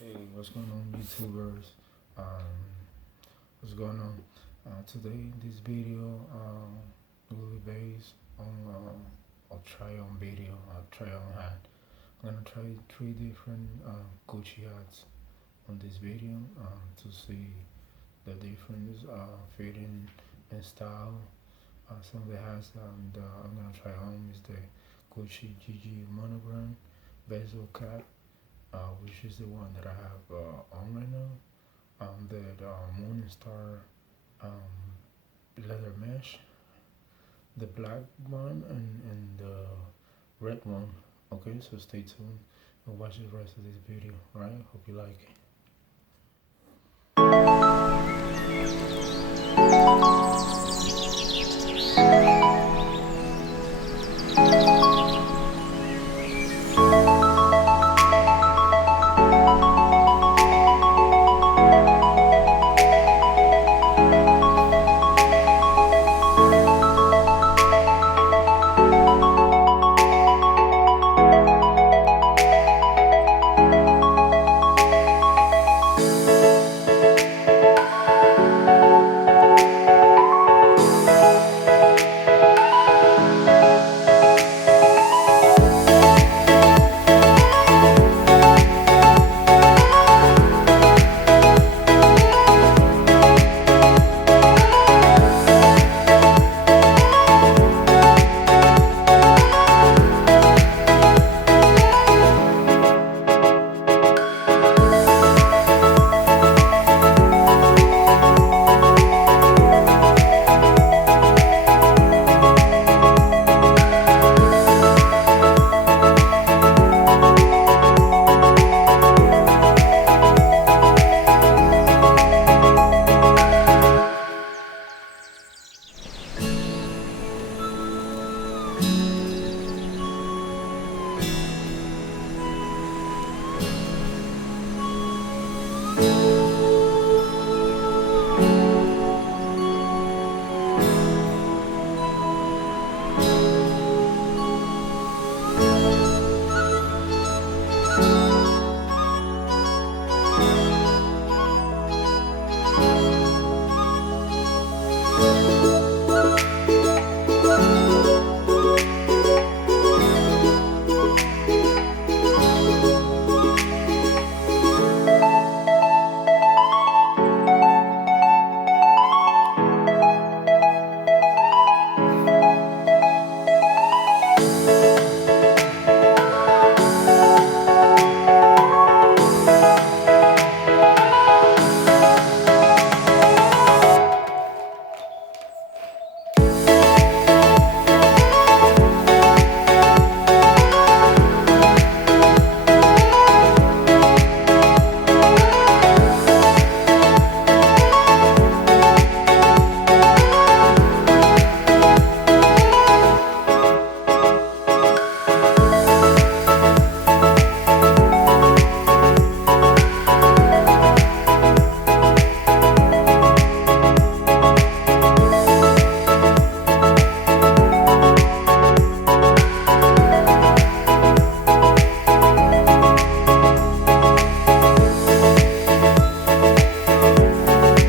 Hey, what's going on, YouTubers? Um, what's going on? Today, this video will be based on a try-on video, a try-on hat. I'm gonna try 3 different Gucci hats on this video to see the difference fitting and style. Some of the hats that I'm gonna try on is the Gucci GG monogram bezel cap, which is the one that I have on right now. The Morningstar leather mesh, the black one, and the red one. Okay, so stay tuned and watch the rest of this video. Alright, hope you like it.